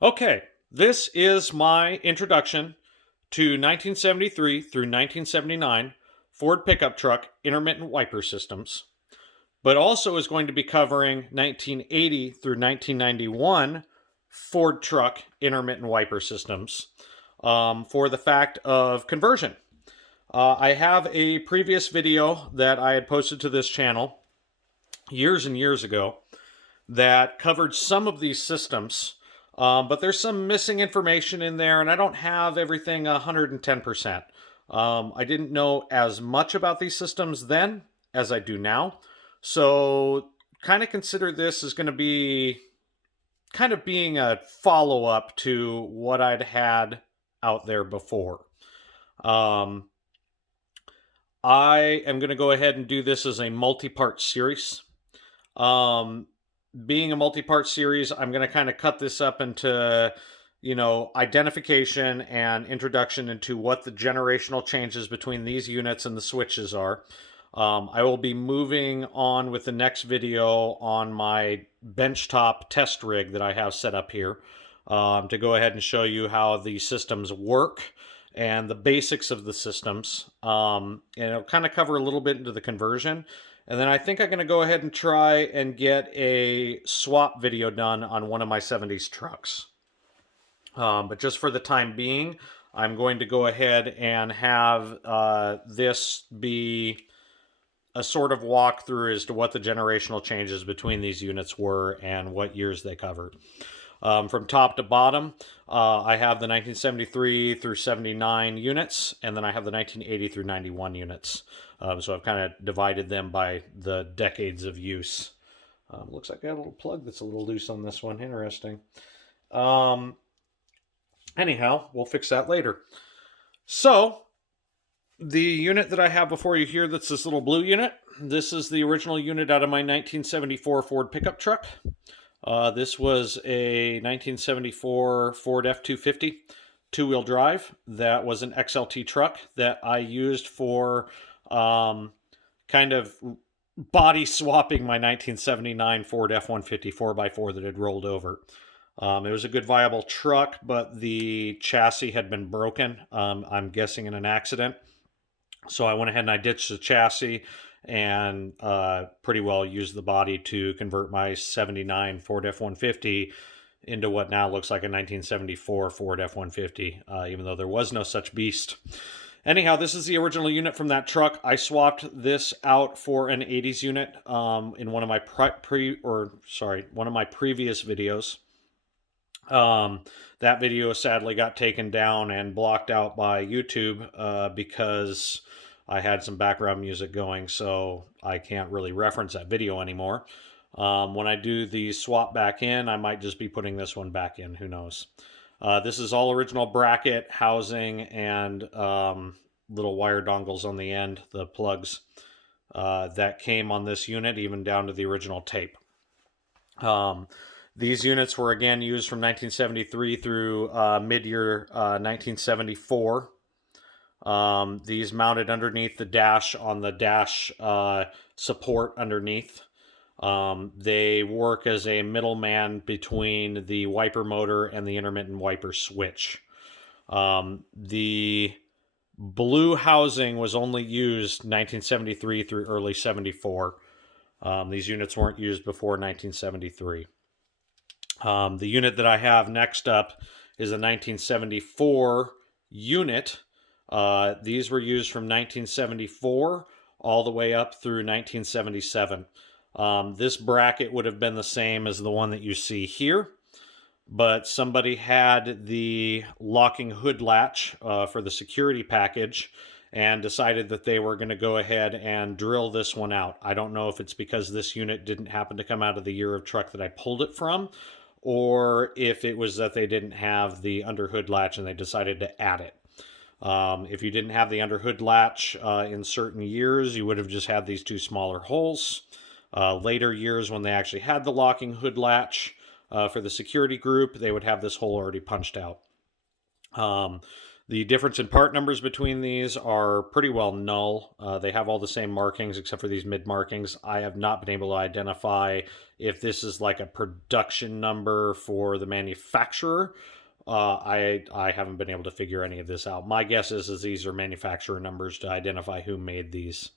Okay, this is my introduction to 1973 through 1979 Ford pickup truck intermittent wiper systems, but also is going to be covering 1980 through 1991 Ford truck intermittent wiper systems for the fact of conversion. I have a previous video that I had posted to this channel years and years ago that covered some of these systems, but there's some missing information in there, and I don't have everything 110%. I didn't know as much about these systems then as I do now, so kind of consider this as going to be kind of being a follow up to what I'd had out there before. Um, I am going to go ahead and do this as a multi part series. Um, Being a multi-part series, I'm going to kind of cut this up into, identification and introduction into what the generational changes between these units and the switches are. I will be moving on with the next video on my benchtop test rig that I have set up here to go ahead and show you how the systems work and the basics of the systems. And it'll kind of cover a little bit into the conversion. And then I think I'm going to go ahead and try and get a swap video done on one of my 70s trucks. But just for the time being, I'm going to go ahead and have this be a sort of walkthrough as to what the generational changes between these units were and what years they covered. From top to bottom, I have the 1973 through 79 units, and then I have the 1980 through 91 units. So I've kind of divided them by the decades of use. Looks like I got a little plug that's a little loose on this one. Interesting. Anyhow, we'll fix that later. So, the unit that I have before you here, that's this little blue unit. This is the original unit out of my 1974 Ford pickup truck. This was a 1974 Ford F-250 two-wheel drive. That was an XLT truck that I used for kind of body swapping my 1979 Ford F-150 4x4 that had rolled over. It was a good viable truck, but the chassis had been broken, I'm guessing in an accident. So I went ahead and I ditched the chassis and pretty well used the body to convert my 79 Ford F-150 into what now looks like a 1974 Ford F-150, even though there was no such beast. Anyhow, this is the original unit from that truck. I swapped this out for an 80s unit in one of my one of my previous videos. That video sadly got taken down and blocked out by YouTube because I had some background music going, so I can't really reference that video anymore. When I do the swap back in, I might just be putting this one back in. Who knows? This is all original bracket, housing, and little wire dongles on the end, the plugs that came on this unit, even down to the original tape. These units were again used from 1973 through mid-year 1974. These mounted underneath the dash on the dash support underneath. They work as a middleman between the wiper motor and the intermittent wiper switch. The blue housing was only used 1973 through early 74. These units weren't used before 1973. The unit that I have next up is a 1974 unit. These were used from 1974 all the way up through 1977. This bracket would have been the same as the one that you see here, but somebody had the locking hood latch for the security package and decided that they were going to go ahead and drill this one out. I don't know if it's because this unit didn't happen to come out of the year of truck that I pulled it from, or if it was that they didn't have the underhood latch and they decided to add it. If you didn't have the underhood latch in certain years, you would have just had these two smaller holes. Later years, when they actually had the locking hood latch for the security group, they would have this hole already punched out. The difference in part numbers between these are pretty well null. They have all the same markings except for these mid markings. I have not been able to identify if this is like a production number for the manufacturer. I haven't been able to figure any of this out. My guess is these are manufacturer numbers to identify who made these.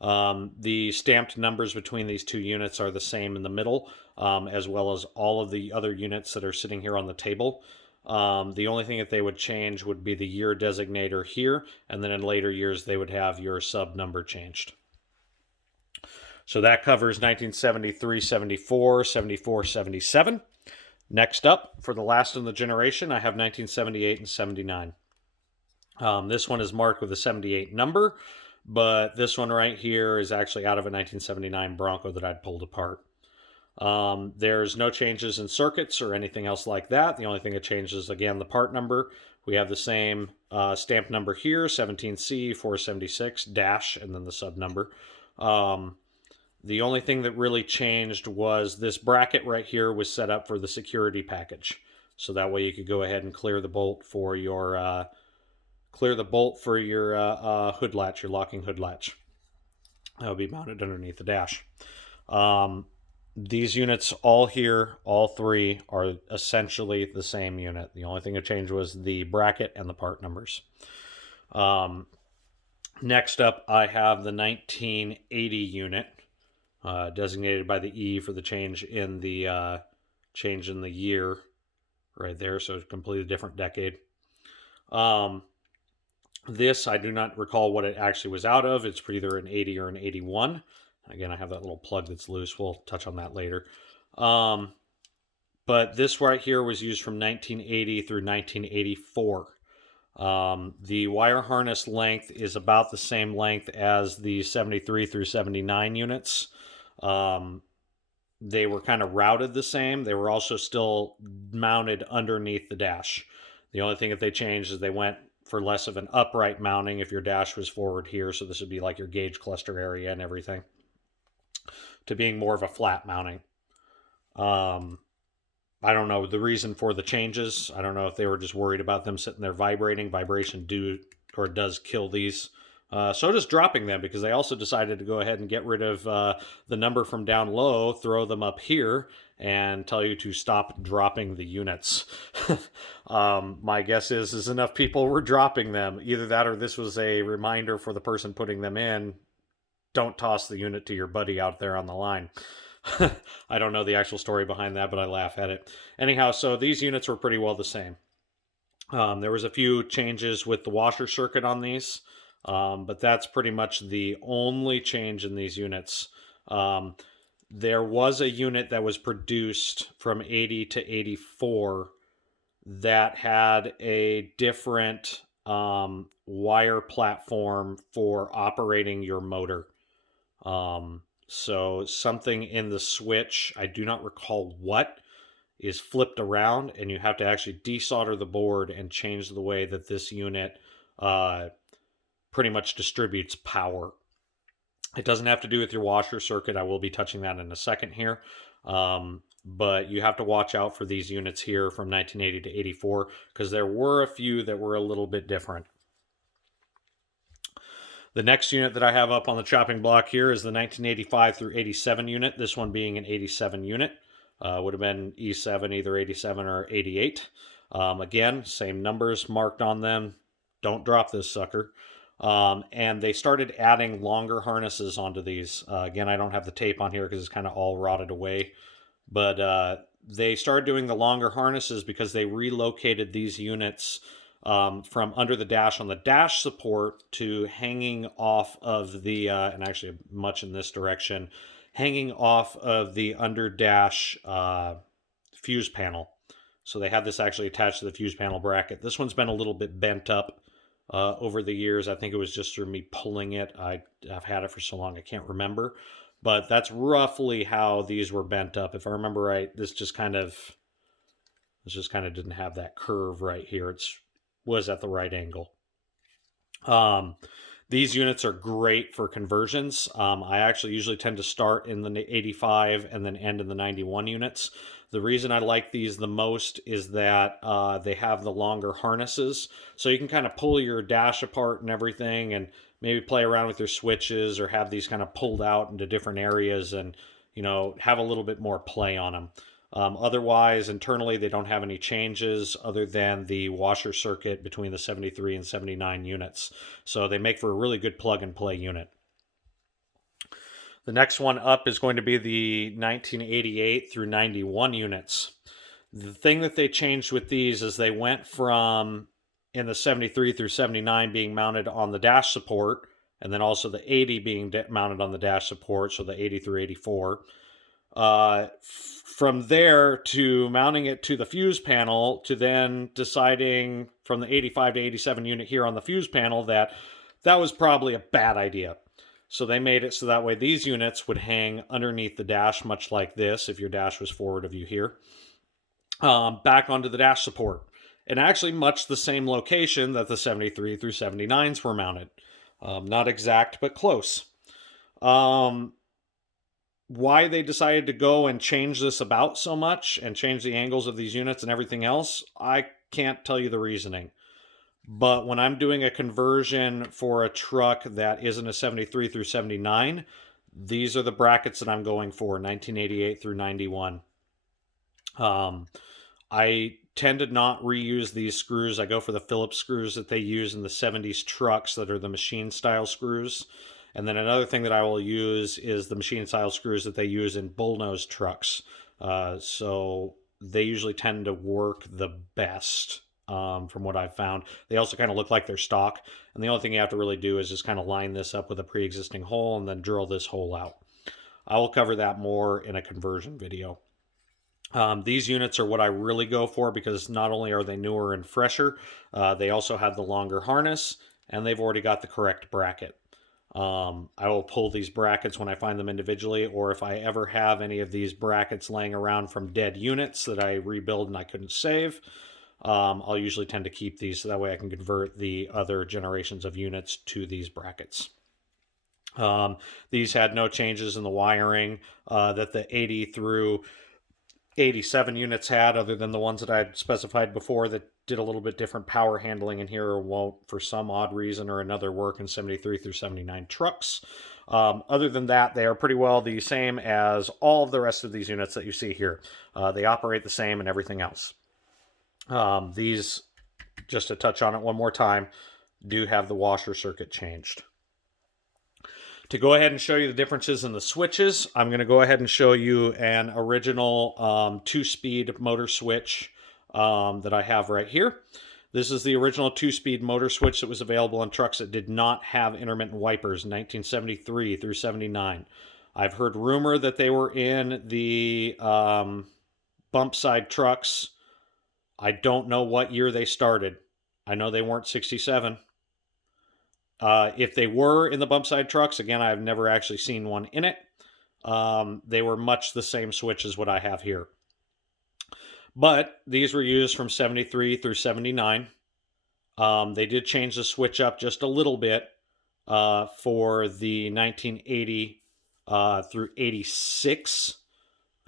The stamped numbers between these two units are the same in the middle, as well as all of the other units that are sitting here on the table. The only thing that they would change would be the year designator here, and then in later years they would have your sub number changed. So that covers 1973, 74, 74, 77. Next up, for the last in the generation, I have 1978 and 79. This one is marked with a 78 number, but this one right here is actually out of a 1979 Bronco that I'd pulled apart. There's no changes in circuits or anything else like that. The only thing that changes is, again, the part number. We have the same stamp number here, 17C 476 dash, and then the sub number. The only thing that really changed was this bracket right here was set up for the security package. So that way you could go ahead and clear the bolt for your hood latch, your locking hood latch. That would be mounted underneath the dash. These units all here, all three, are essentially the same unit. The only thing that changed was the bracket and the part numbers. Next up, I have the 1980 unit, designated by the E for the change in the year right there, so it's a completely different decade. This, I do not recall what it actually was out of. It's either an 80 or an 81. Again, I have that little plug that's loose. We'll touch on that later. But this right here was used from 1980 through 1984. The wire harness length is about the same length as the 73 through 79 units. They were kind of routed the same. They were also still mounted underneath the dash. The only thing that they changed is they went for less of an upright mounting if your dash was forward here. So this would be like your gauge cluster area and everything, to being more of a flat mounting. I don't know the reason for the changes. I don't know if they were just worried about them sitting there vibrating. Vibration does kill these. So does dropping them, because they also decided to go ahead and get rid of the number from down low, throw them up here, and tell you to stop dropping the units. My guess is enough people were dropping them. Either that or this was a reminder for the person putting them in, don't toss the unit to your buddy out there on the line. I don't know the actual story behind that, but I laugh at it. Anyhow, so these units were pretty well the same. There was a few changes with the washer circuit on these, but that's pretty much the only change in these units. There was a unit that was produced from 80 to 84 that had a different wire platform for operating your motor. So something in the switch, I do not recall what, is flipped around, and you have to actually desolder the board and change the way that this unit pretty much distributes power. It doesn't have to do with your washer circuit. I will be touching that in a second here. But you have to watch out for these units here from 1980 to 84, because there were a few that were a little bit different. The next unit that I have up on the chopping block here is the 1985 through 87 unit, this one being an 87 unit. Would have been E7, either 87 or 88. Again, same numbers marked on them. Don't drop this sucker. And they started adding longer harnesses onto these. Again, I don't have the tape on here because it's kind of all rotted away. But they started doing the longer harnesses because they relocated these units from under the dash on the dash support to hanging off of the, and actually much in this direction, hanging off of the under dash fuse panel. So they had this actually attached to the fuse panel bracket. This one's been a little bit bent up over the years. I think it was just through me pulling it. I've had it for so long I can't remember. But that's roughly how these were bent up. If I remember right, this just kind of didn't have that curve right here. It was at the right angle. These units are great for conversions. I actually usually tend to start in the 85 and then end in the 91 units. The reason I like these the most is that they have the longer harnesses, so you can kind of pull your dash apart and everything, and maybe play around with your switches, or have these kind of pulled out into different areas, and have a little bit more play on them. Otherwise, internally, they don't have any changes other than the washer circuit between the 73 and 79 units. So they make for a really good plug and play unit. The next one up is going to be the 1988 through 91 units. The thing that they changed with these is they went from, in the 73 through 79, being mounted on the dash support, and then also the 80 being mounted on the dash support, so the 80 through 84. From there to mounting it to the fuse panel, to then deciding from the 85 to 87 unit here on the fuse panel that was probably a bad idea. So they made it so that way these units would hang underneath the dash, much like this, if your dash was forward of you here, back onto the dash support. And actually much the same location that the 73 through 79s were mounted. Not exact, but close. Why they decided to go and change this about so much and change the angles of these units and everything else, I can't tell you the reasoning. But when I'm doing a conversion for a truck that isn't a 73 through 79, these are the brackets that I'm going for, 1988 through 91. I tend to not reuse these screws. I go for the Phillips screws that they use in the 70s trucks that are the machine style screws. And then another thing that I will use is the machine style screws that they use in bullnose trucks. So they usually tend to work the best, from what I've found. They also kind of look like they're stock. And the only thing you have to really do is just kind of line this up with a pre-existing hole and then drill this hole out. I will cover that more in a conversion video. These units are what I really go for, because not only are they newer and fresher, they also have the longer harness, and they've already got the correct bracket. I will pull these brackets when I find them individually, or if I ever have any of these brackets laying around from dead units that I rebuild and I couldn't save, I'll usually tend to keep these so that way I can convert the other generations of units to these brackets. These had no changes in the wiring that the 80 through 87 units had, other than the ones that I had specified before that did a little bit different power handling in here, or won't for some odd reason or another work in 73 through 79 trucks. Other than that, they are pretty well the same as all of the rest of these units that you see here. They operate the same and everything else. These, just to touch on it one more time, do have the washer circuit changed. To go ahead and show you the differences in the switches, I'm going to go ahead and show you an original 2-speed motor switch that I have right here. This is the original 2-speed motor switch that was available on trucks that did not have intermittent wipers in 1973 through 79. I've heard rumor that they were in the bump side trucks. I don't know what year they started. I know they weren't 67. If they were in the bump side trucks, again, I've never actually seen one in it. They were much the same switch as what I have here. But these were used from 73 through 79. They did change the switch up just a little bit for the 1980 through 86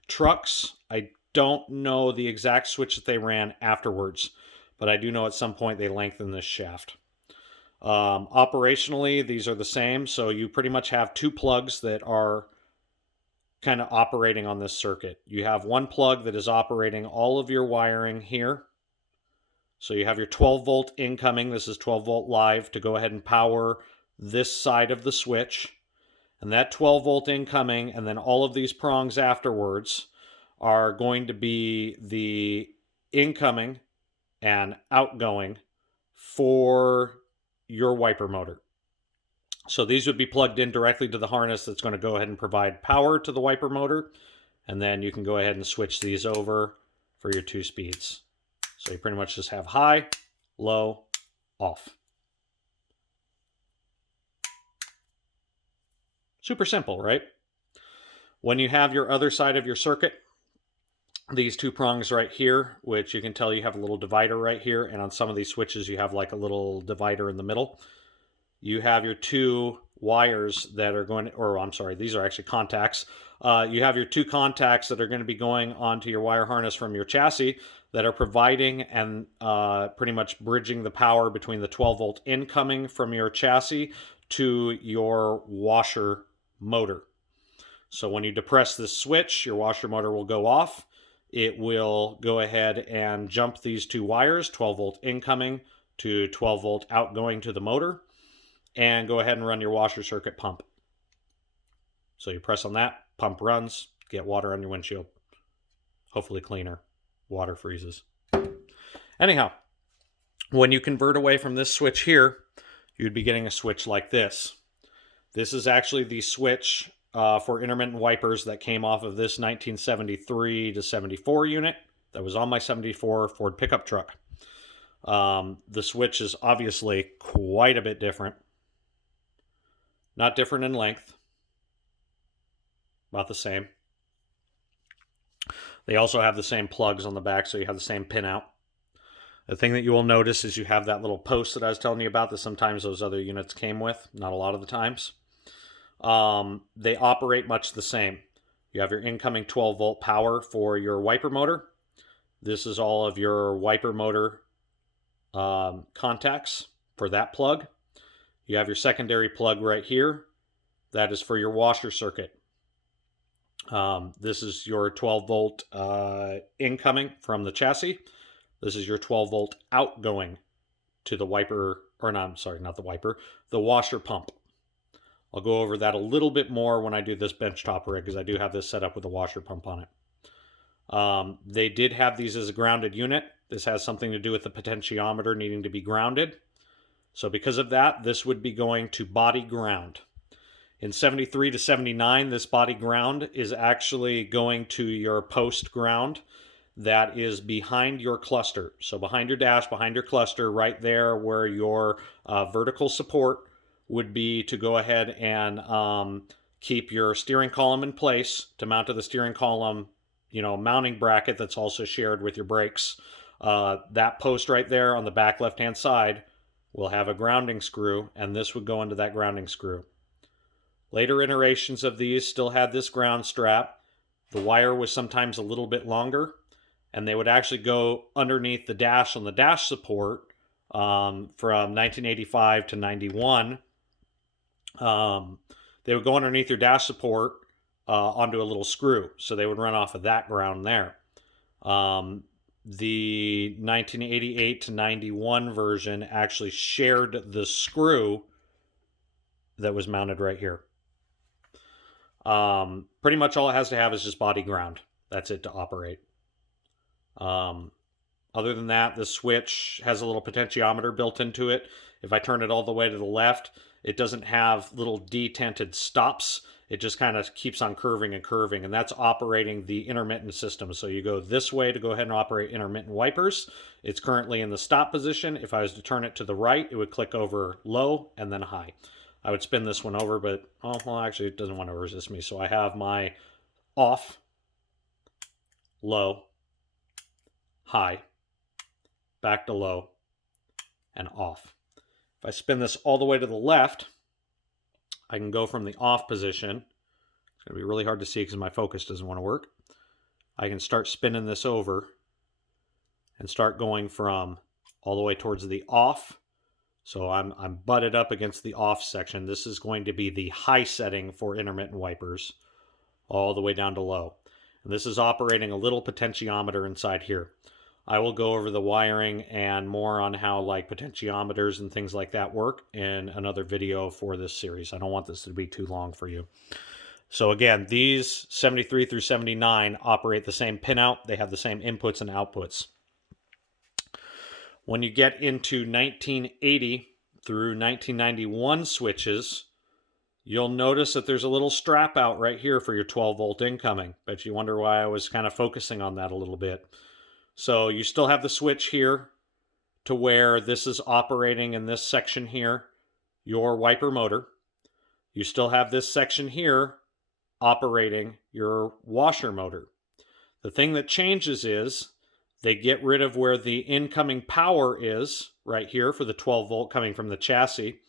trucks. I don't know the exact switch that they ran afterwards, but I do know at some point they lengthened this shaft. Operationally, these are the same, so you pretty much have two plugs that are kind of operating on this circuit. You have one plug that is operating all of your wiring here. So you have your 12 volt incoming. This is 12 volt live to go ahead and power this side of the switch. And that 12 volt incoming, and then all of these prongs afterwards are going to be the incoming and outgoing for your wiper motor. So these would be plugged in directly to the harness that's going to go ahead and provide power to the wiper motor. And then you can go ahead and switch these over for your 2 speeds. So you pretty much just have high, low, off. Super simple, right? When you have your other side of your circuit, these two prongs right here, which you can tell you have a little divider right here, and on some of these switches you have like a little divider in the middle. You have your two wires that are going, or I'm sorry, these are actually contacts You have your two contacts that are going to be going onto your wire harness from your chassis that are providing and pretty much bridging the power between the 12-volt incoming from your chassis to your washer motor. So when you depress this switch, your washer motor will go off. It will go ahead and jump these two wires, 12-volt incoming to 12-volt outgoing to the motor, and go ahead and run your washer circuit pump. So you press on that, pump runs, get water on your windshield. Hopefully cleaner. Water freezes. Anyhow, when you convert away from this switch here, you'd be getting a switch like this. This is actually the switch for intermittent wipers that came off of this 1973 to 74 unit that was on my 74 Ford pickup truck. The switch is obviously quite a bit different. Not different in length. About the same. They also have the same plugs on the back, so you have the same pin out. The thing that you will notice is you have that little post that I was telling you about that sometimes those other units came with, not a lot of the times. They operate much the same. You have your incoming 12-volt power for your wiper motor. This is all of your wiper motor contacts for that plug. You have your secondary plug right here. That is for your washer circuit. This is your 12-volt incoming from the chassis. This is your 12-volt outgoing to the wiper, or no, I'm sorry, not the wiper, the washer pump. I'll go over that a little bit more when I do this benchtop rig, because I do have this set up with a washer pump on it. They did have these as a grounded unit. This has something to do with the potentiometer needing to be grounded. So because of that, this would be going to body ground. In 73 to 79, this body ground is actually going to your post ground that is behind your cluster. So behind your dash, behind your cluster, right there where your vertical support would be to go ahead and keep your steering column in place to mount to the steering column, mounting bracket that's also shared with your brakes. That post right there on the back left-hand side will have a grounding screw, and this would go into that grounding screw. Later iterations of these still had this ground strap. The wire was sometimes a little bit longer, and they would actually go underneath the dash on the dash support from 1985 to 91. They would go underneath your dash support onto a little screw, so they would run off of that ground there. The 1988 to 91 version actually shared the screw that was mounted right here. Pretty much all it has to have is just body ground. That's it to operate. Other than that, the switch has a little potentiometer built into it. If I turn it all the way to the left, it doesn't have little detented stops. It just kind of keeps on curving and curving, and that's operating the intermittent system. So you go this way to go ahead and operate intermittent wipers. It's currently in the stop position. If I was to turn it to the right, it would click over low and then high. I would spin this one over, but, actually it doesn't want to resist me. So I have my off, low, high, back to low, and off. If I spin this all the way to the left, I can go from the off position. It's going to be really hard to see because my focus doesn't want to work. I can start spinning this over and start going from all the way towards the off. So I'm butted up against the off section. This is going to be the high setting for intermittent wipers, all the way down to low. And this is operating a little potentiometer inside here. I will go over the wiring and more on how potentiometers and things like that work in another video for this series. I don't want this to be too long for you. So again, these 73 through 79 operate the same pinout. They have the same inputs and outputs. When you get into 1980 through 1991 switches, you'll notice that there's a little strap out right here for your 12-volt incoming. Bet you wonder why I was kind of focusing on that a little bit. So you still have the switch here to where this is operating in this section here, your wiper motor. You still have this section here operating your washer motor. The thing that changes is they get rid of where the incoming power is right here for the 12-volt coming from the chassis.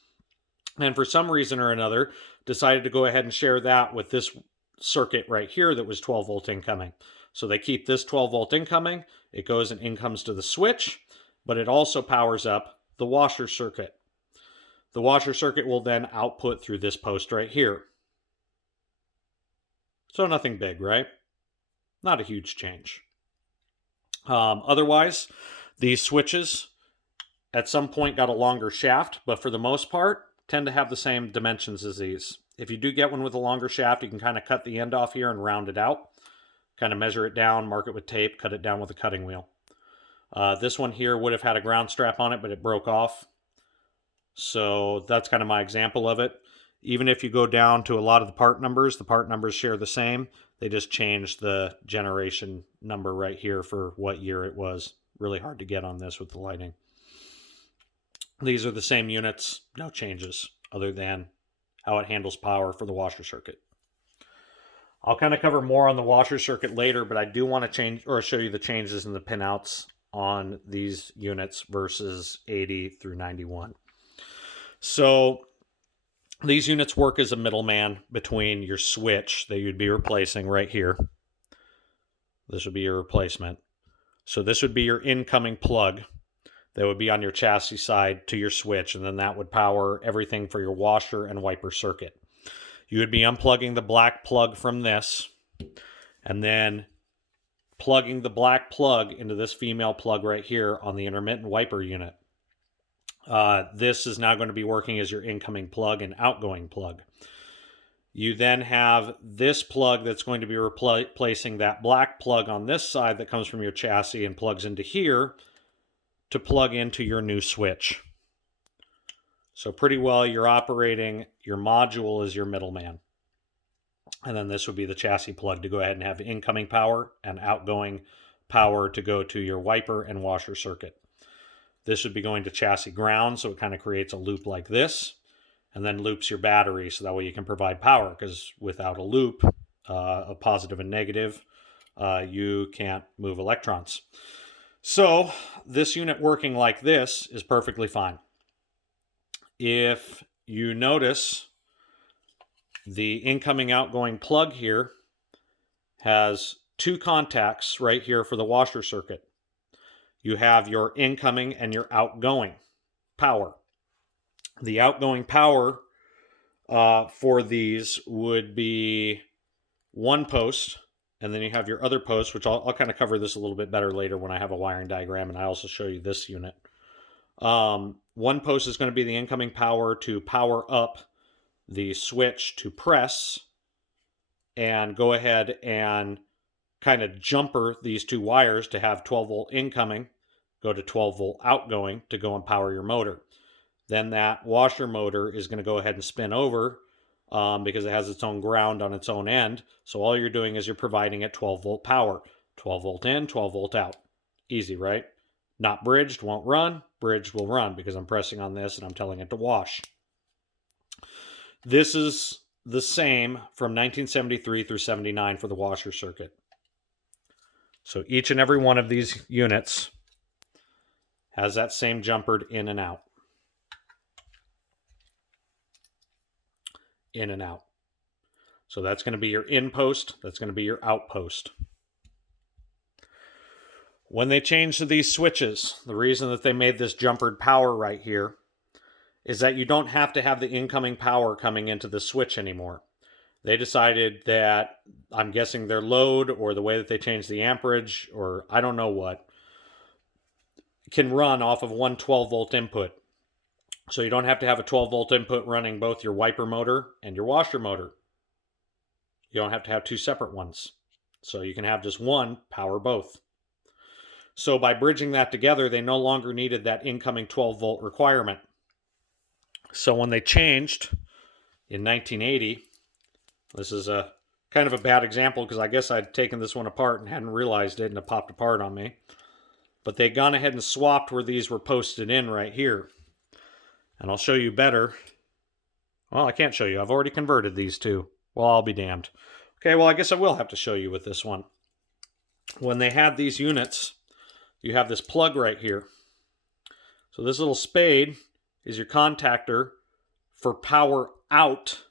And for some reason or another, decided to go ahead and share that with this circuit right here that was 12 volt incoming. So they keep this 12 volt incoming, it goes and incomes to the switch, but it also powers up the washer circuit. The washer circuit will then output through this post right here. So nothing big, right? Not a huge change. Otherwise, these switches at some point got a longer shaft, but for the most part, tend to have the same dimensions as these. If you do get one with a longer shaft, you can kind of cut the end off here and round it out. Kind of measure it down, mark it with tape, cut it down with a cutting wheel. This one here would have had a ground strap on it, but it broke off. So that's kind of my example of it. Even if you go down to a lot of the part numbers share the same. They just changed the generation number right here for what year it was. Really hard to get on this with the lighting. These are the same units, no changes other than how it handles power for the washer circuit. I'll kind of cover more on the washer circuit later, but I do want to change or show you the changes in the pinouts on these units versus 80 through 91. So these units work as a middleman between your switch that you'd be replacing right here. This would be your replacement. So this would be your incoming plug that would be on your chassis side to your switch, and then that would power everything for your washer and wiper circuit. You would be unplugging the black plug from this, and then plugging the black plug into this female plug right here on the intermittent wiper unit. This is now going to be working as your incoming plug and outgoing plug. You then have this plug that's going to be replacing that black plug on this side that comes from your chassis and plugs into here to plug into your new switch. So pretty well you're operating your module as your middleman. And then this would be the chassis plug to go ahead and have incoming power and outgoing power to go to your wiper and washer circuit. This would be going to chassis ground, so it kind of creates a loop like this, and then loops your battery, so that way you can provide power, because without a loop, a positive and negative, you can't move electrons. So this unit working like this is perfectly fine. If you notice, the incoming outgoing plug here has two contacts right here for the washer circuit. You have your incoming and your outgoing power. The outgoing power for these would be one post, and then you have your other post, which I'll kind of cover this a little bit better later when I have a wiring diagram, and I also show you this unit. One post is going to be the incoming power to power up the switch to press and go ahead and kind of jumper these two wires to have 12 volt incoming, go to 12 volt outgoing to go and power your motor. Then that washer motor is going to go ahead and spin over because it has its own ground on its own end. So all you're doing is you're providing it 12 volt power. 12 volt in, 12 volt out. Easy, right? Not bridged, won't run. Bridged will run because I'm pressing on this and I'm telling it to wash. This is the same from 1973 through 79 for the washer circuit. So each and every one of these units has that same jumpered in and out. In and out. So that's going to be your in post, that's going to be your out post. When they changed these switches, the reason that they made this jumpered power right here is that you don't have to have the incoming power coming into the switch anymore. They decided that, I'm guessing their load or the way that they changed the amperage or I don't know what, can run off of one 12 volt input. So you don't have to have a 12 volt input running both your wiper motor and your washer motor. You don't have to have two separate ones. So you can have just one power both. So by bridging that together, they no longer needed that incoming 12 volt requirement. So when they changed in 1980, this is a kind of a bad example because I guess I'd taken this one apart and hadn't realized it and it popped apart on me. But they'd gone ahead and swapped where these were posted in right here. And I'll show you better. Well, I can't show you. I've already converted these two. Well, I'll be damned. Okay, well, I guess I will have to show you with this one. When they had these units, you have this plug right here. So this little spade is your contactor for power out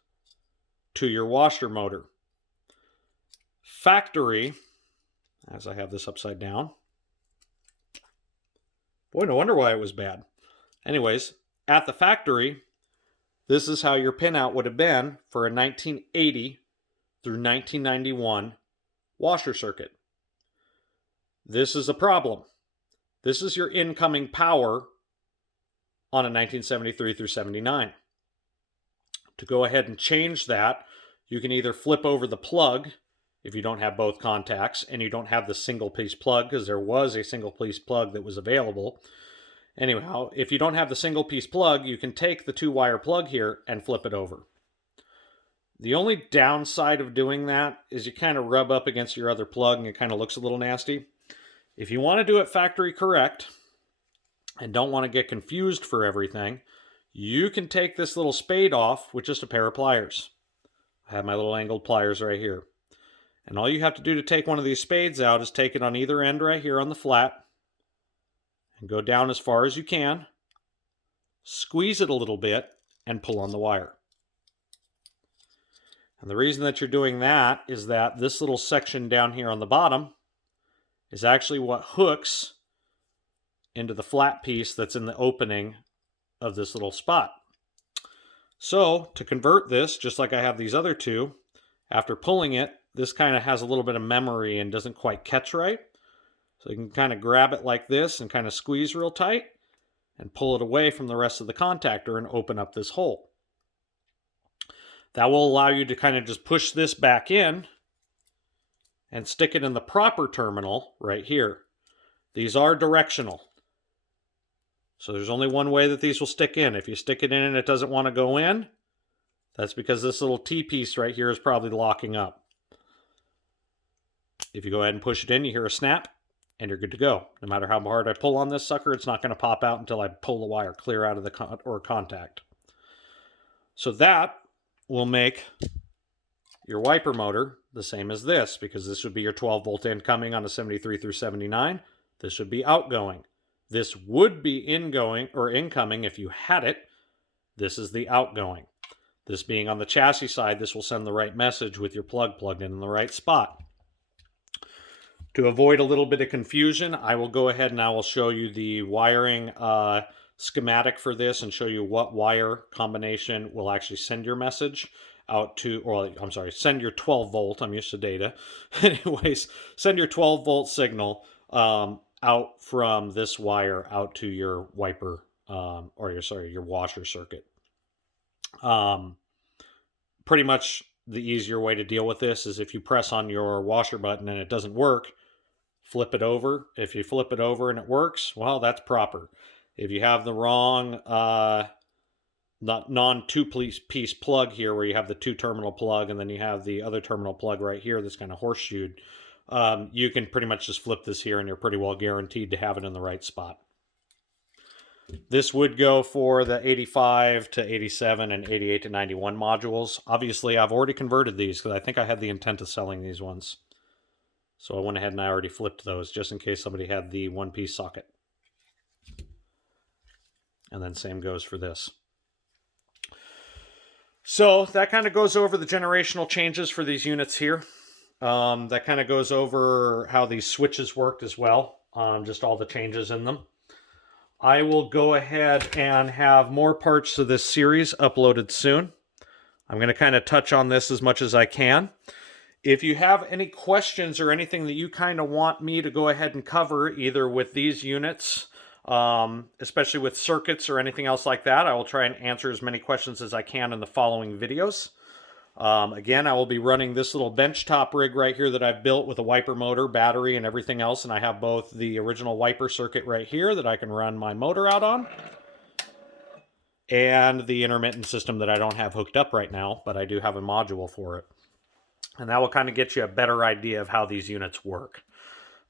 to your washer motor. Factory, as I have this upside down. Boy, no wonder why it was bad. Anyways, at the factory, this is how your pinout would have been for a 1980 through 1991 washer circuit. This is a problem. This is your incoming power on a 1973 through 79. To go ahead and change that, you can either flip over the plug if you don't have both contacts and you don't have the single piece plug, because there was a single piece plug that was available. Anyhow, if you don't have the single piece plug, you can take the 2-wire plug here and flip it over. The only downside of doing that is you kind of rub up against your other plug and it kind of looks a little nasty. If you want to do it factory correct and don't want to get confused for everything, you can take this little spade off with just a pair of pliers. I have my little angled pliers right here. And all you have to do to take one of these spades out is take it on either end right here on the flat and go down as far as you can, squeeze it a little bit, and pull on the wire. And the reason that you're doing that is that this little section down here on the bottom is actually what hooks into the flat piece that's in the opening of this little spot. So to convert this, just like I have these other two, after pulling it, this kind of has a little bit of memory and doesn't quite catch right. So you can kind of grab it like this and kind of squeeze real tight and pull it away from the rest of the contactor and open up this hole. That will allow you to kind of just push this back in and stick it in the proper terminal right here. These are directional. So there's only one way that these will stick in. If you stick it in and it doesn't want to go in, that's because this little T-piece right here is probably locking up. If you go ahead and push it in, you hear a snap, and you're good to go. No matter how hard I pull on this sucker, it's not going to pop out until I pull the wire clear out of the contact. So that will make your wiper motor the same as this, because this would be your 12-volt incoming on a 73 through 79. This would be outgoing. This would be ingoing or incoming if you had it. This is the outgoing. This being on the chassis side, this will send the right message with your plug plugged in the right spot. To avoid a little bit of confusion, I will go ahead and I will show you the wiring schematic for this and show you what wire combination will actually send your message out to, or I'm sorry, send your 12 volt, I'm used to data. Anyways, send your 12 volt signal out from this wire out to your wiper, your washer circuit. Pretty much the easier way to deal with this is if you press on your washer button and it doesn't work, flip it over. If you flip it over and it works, well, that's proper. If you have the wrong non-two-piece plug here where you have the 2-terminal plug and then you have the other terminal plug right here that's kind of horseshoed, you can pretty much just flip this here and you're pretty well guaranteed to have it in the right spot. This would go for the 85 to 87 and 88 to 91 modules. Obviously, I've already converted these because I think I had the intent of selling these ones. So I went ahead and I already flipped those just in case somebody had the one-piece socket. And then same goes for this. So that kind of goes over the generational changes for these units here. That kind of goes over how these switches worked as well. Just all the changes in them. I will go ahead and have more parts of this series uploaded soon. I'm going to kind of touch on this as much as I can. If you have any questions or anything that you kind of want me to go ahead and cover, either with these units, especially with circuits or anything else like that, I will try and answer as many questions as I can in the following videos. Again, I will be running this little benchtop rig right here that I've built with a wiper motor, battery, and everything else. And I have both the original wiper circuit right here that I can run my motor out on, and the intermittent system that I don't have hooked up right now, but I do have a module for it. And that will kind of get you a better idea of how these units work.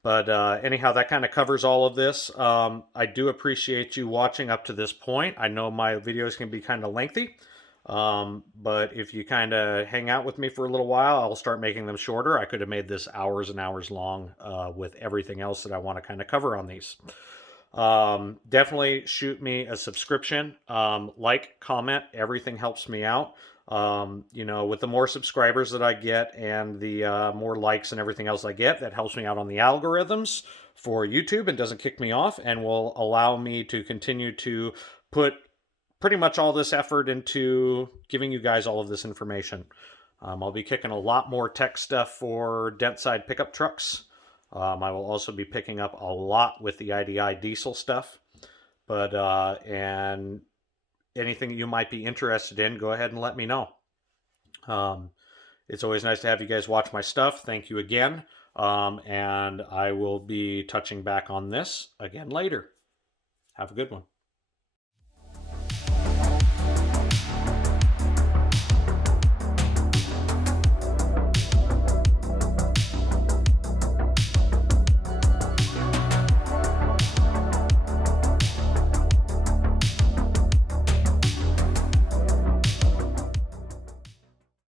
But anyhow, that kind of covers all of this. I do appreciate you watching up to this point. I know my videos can be kind of lengthy. But if you kind of hang out with me for a little while, I'll start making them shorter. I could have made this hours and hours long with everything else that I want to kind of cover on these. Definitely shoot me a subscription. Like, comment, everything helps me out. You know, with the more subscribers that I get and the more likes and everything else I get, that helps me out on the algorithms for YouTube and doesn't kick me off, and will allow me to continue to put pretty much all this effort into giving you guys all of this information. I'll be kicking a lot more tech stuff for dent side pickup trucks. I will also be picking up a lot with the IDI diesel stuff. But, and anything you might be interested in, go ahead and let me know. It's always nice to have you guys watch my stuff. Thank you again. And I will be touching back on this again later. Have a good one.